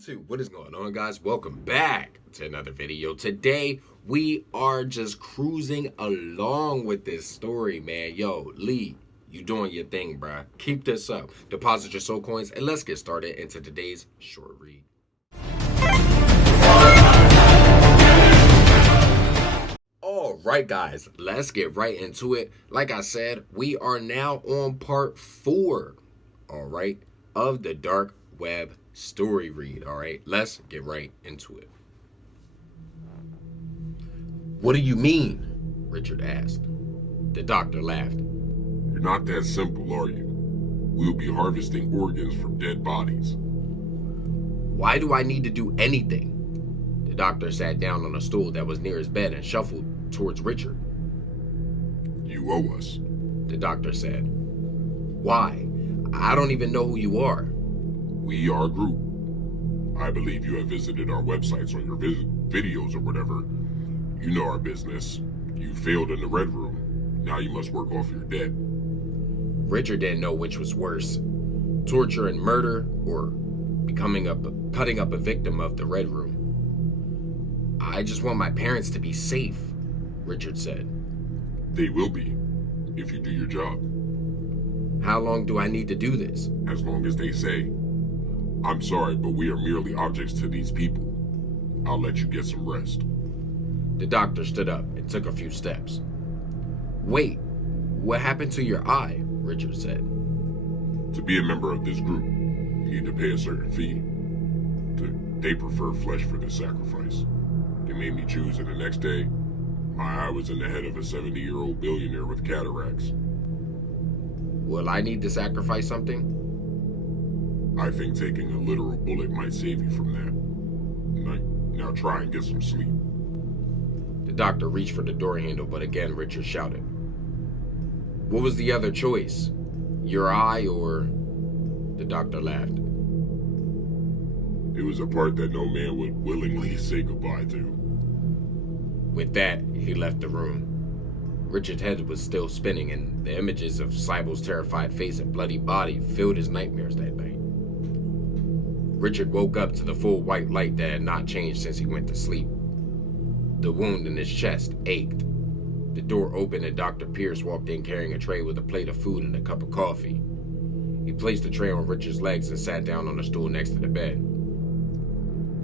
YouTube, what is going on, guys? Welcome back to another video. Today we are just cruising along with this story, man. Yo, Lee, you doing your thing, bruh. Keep this up. Deposit your soul coins and let's get started into today's short read. Alright, guys, let's get right into it. Like I said, we are now on part 4, alright, of the dark web story read. Alright, let's get right into it. What do you mean? Richard asked. The doctor laughed. You're not that simple, are you? We'll be harvesting organs from dead bodies. Why do I need to do anything? The doctor sat down on a stool that was near his bed and shuffled towards Richard. You owe us, the doctor said. Why? I don't even know who you are. We are a group. I believe you have visited our websites on your videos or whatever. You know our business. You failed in the red room. Now you must work off your debt. Richard didn't know which was worse, torture and murder or cutting up a victim of the red room. I just want my parents to be safe, Richard said. They will be, if you do your job. How long do I need to do this? As long as they say. I'm sorry, but we are merely objects to these people. I'll let you get some rest. The doctor stood up and took a few steps. Wait, what happened to your eye? Richard said. To be a member of this group, you need to pay a certain fee. They prefer flesh for the sacrifice. They made me choose, and the next day, my eye was in the head of a 70-year-old billionaire with cataracts. Will I need to sacrifice something? I think taking a literal bullet might save you from that. Now try and get some sleep. The doctor reached for the door handle, but again Richard shouted. What was the other choice? Your eye or... The doctor laughed. It was a part that no man would willingly say goodbye to. With that, he left the room. Richard's head was still spinning, and the images of Cybel's terrified face and bloody body filled his nightmares that night. Richard woke up to the full white light that had not changed since he went to sleep. The wound in his chest ached. The door opened and Dr. Pierce walked in carrying a tray with a plate of food and a cup of coffee. He placed the tray on Richard's legs and sat down on the stool next to the bed.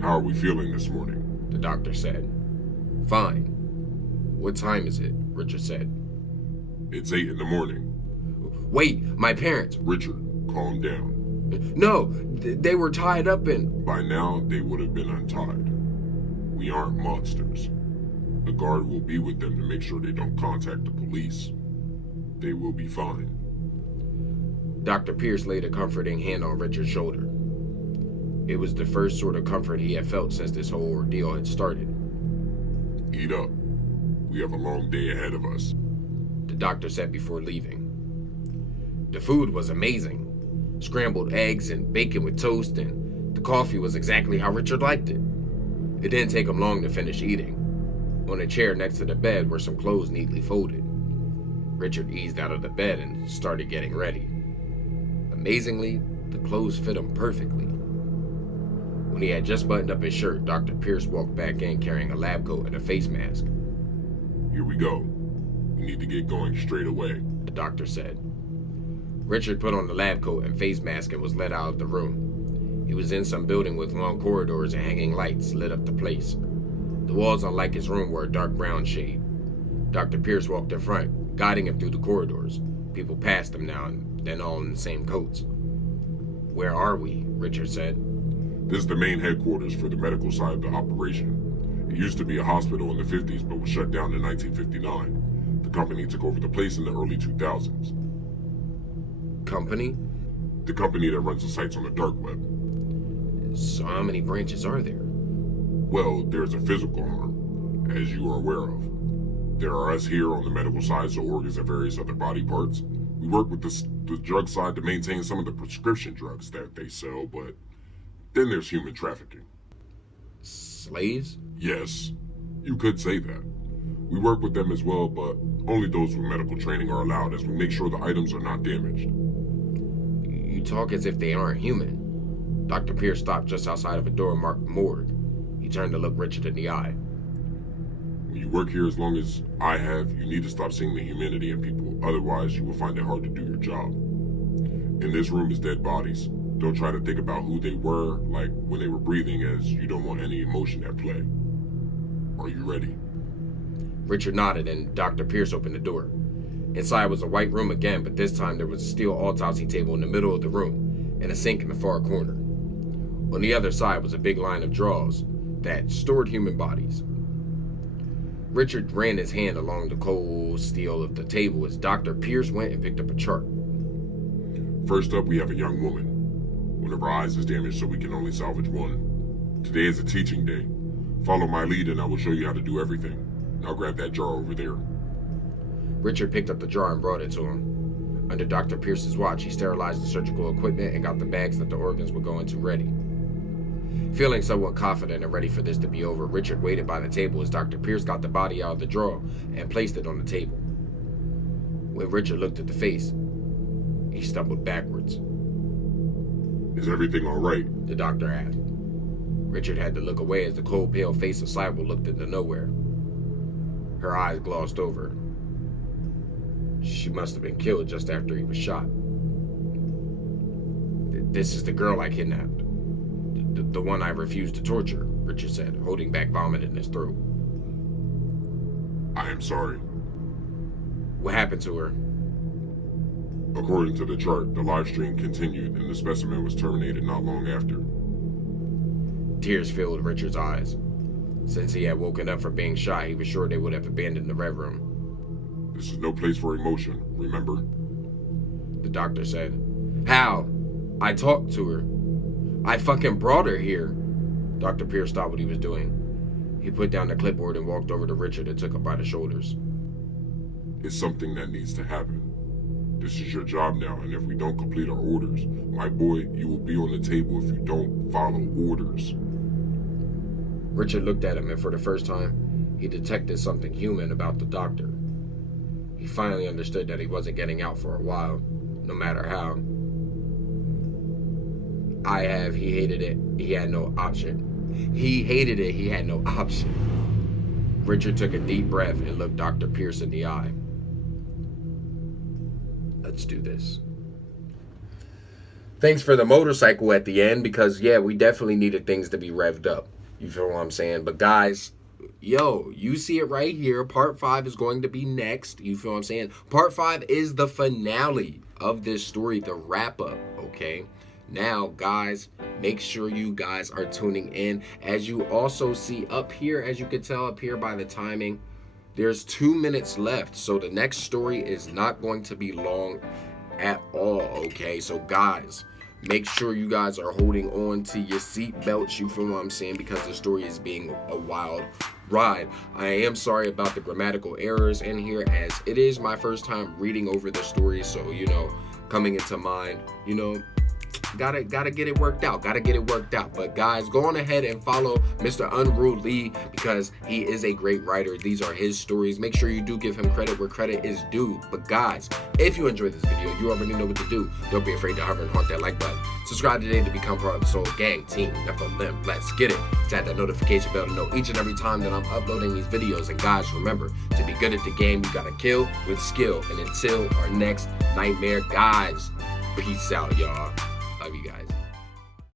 How are we feeling this morning? The doctor said. Fine. What time is it? Richard said. It's 8 in the morning. Wait, my parents. Richard, calm down. No, they were tied up and... By now, they would have been untied. We aren't monsters. The guard will be with them to make sure they don't contact the police. They will be fine. Dr. Pierce laid a comforting hand on Richard's shoulder. It was the first sort of comfort he had felt since this whole ordeal had started. Eat up. We have a long day ahead of us, the doctor said before leaving. The food was amazing. Scrambled eggs and bacon with toast, and the coffee was exactly how Richard liked it. It didn't take him long to finish eating. On a chair next to the bed were some clothes neatly folded. Richard eased out of the bed and started getting ready. Amazingly, the clothes fit him perfectly. When he had just buttoned up his shirt, Dr. Pierce walked back in carrying a lab coat and a face mask. Here we go. We need to get going straight away, the doctor said. Richard put on the lab coat and face mask and was led out of the room. He was in some building with long corridors and hanging lights lit up the place. The walls, unlike his room, were a dark brown shade. Dr. Pierce walked in front, guiding him through the corridors. People passed him now and then, all in the same coats. Where are we? Richard said. This is the main headquarters for the medical side of the operation. It used to be a hospital in the 50s, but was shut down in 1959. The company took over the place in the early 2000s. Company? The company that runs the sites on the dark web. So how many branches are there? Well, there's a physical arm, as you are aware of. There are us here on the medical side, so organs and various other body parts. We work with the drug side to maintain some of the prescription drugs that they sell, but then there's human trafficking. Slaves? Yes, you could say that. We work with them as well, but only those with medical training are allowed, as we make sure the items are not damaged. You talk as if they aren't human. Dr. Pierce stopped just outside of a door marked morgue. He turned to look Richard in the eye. When you work here as long as I have, you need to stop seeing the humanity in people. Otherwise, you will find it hard to do your job. In this room is dead bodies. Don't try to think about who they were, like when they were breathing, as you don't want any emotion at play. Are you ready? Richard nodded and Dr. Pierce opened the door. Inside was a white room again, but this time there was a steel autopsy table in the middle of the room and a sink in the far corner. On the other side was a big line of drawers that stored human bodies. Richard ran his hand along the cold steel of the table as Dr. Pierce went and picked up a chart. First up, we have a young woman. One of her eyes is damaged, so we can only salvage one. Today is a teaching day. Follow my lead and I will show you how to do everything. Now grab that jar over there. Richard picked up the jar and brought it to him. Under Dr. Pierce's watch, he sterilized the surgical equipment and got the bags that the organs would go into ready. Feeling somewhat confident and ready for this to be over, Richard waited by the table as Dr. Pierce got the body out of the drawer and placed it on the table. When Richard looked at the face, he stumbled backwards. Is everything all right? The doctor asked. Richard had to look away as the cold, pale face of Sybil looked into nowhere. Her eyes glossed over. She must have been killed just after he was shot. This is the girl I kidnapped. The one I refused to torture, Richard said, holding back vomit in his throat. I am sorry. What happened to her? According to the chart, the live stream continued and the specimen was terminated not long after. Tears filled Richard's eyes. Since he had woken up from being shot, he was sure they would have abandoned the Rev Room. This is no place for emotion, remember? The doctor said. How? I talked to her. I fucking brought her here. Dr. Pierce stopped what he was doing. He put down the clipboard and walked over to Richard and took him by the shoulders. It's something that needs to happen. This is your job now, and if we don't complete our orders, my boy, you will be on the table if you don't follow orders. Richard looked at him, and for the first time, he detected something human about the doctor. He finally understood that he wasn't getting out for a while, no matter how. He hated it, he had no option. He hated it, he had no option. Richard took a deep breath and looked Dr. Pierce in the eye. Let's do this. Thanks for the motorcycle at the end, because yeah, we definitely needed things to be revved up. You feel what I'm saying? But guys, yo, you see it right here. Part 5 is going to be next. You feel what I'm saying? Part 5 is the finale of this story, the wrap up, okay? Now, guys, make sure you guys are tuning in. As you also see up here, as you can tell up here by the timing, there's 2 minutes left. So the next story is not going to be long at all, okay? So guys, make sure you guys are holding on to your seat belts, you feel what I'm saying, because the story is being a wild ride. I am sorry about the grammatical errors in here, as it is my first time reading over the story, so, you know, coming into mind, you know, gotta get it worked out, but guys, go on ahead and follow Mr. Unrule Lee, because he is a great writer. These are his stories. Make sure you do give him credit where credit is due. But guys, if you enjoyed this video, you already know what to do. Don't be afraid to hover and haunt that like button. Subscribe today to become part of the Soul Gang, Team Nephilim. Let's get it. Tap that notification bell to know each and every time that I'm uploading these videos. And guys, remember, to be good at the game, you gotta kill with skill. And until our next nightmare, guys, peace out, y'all.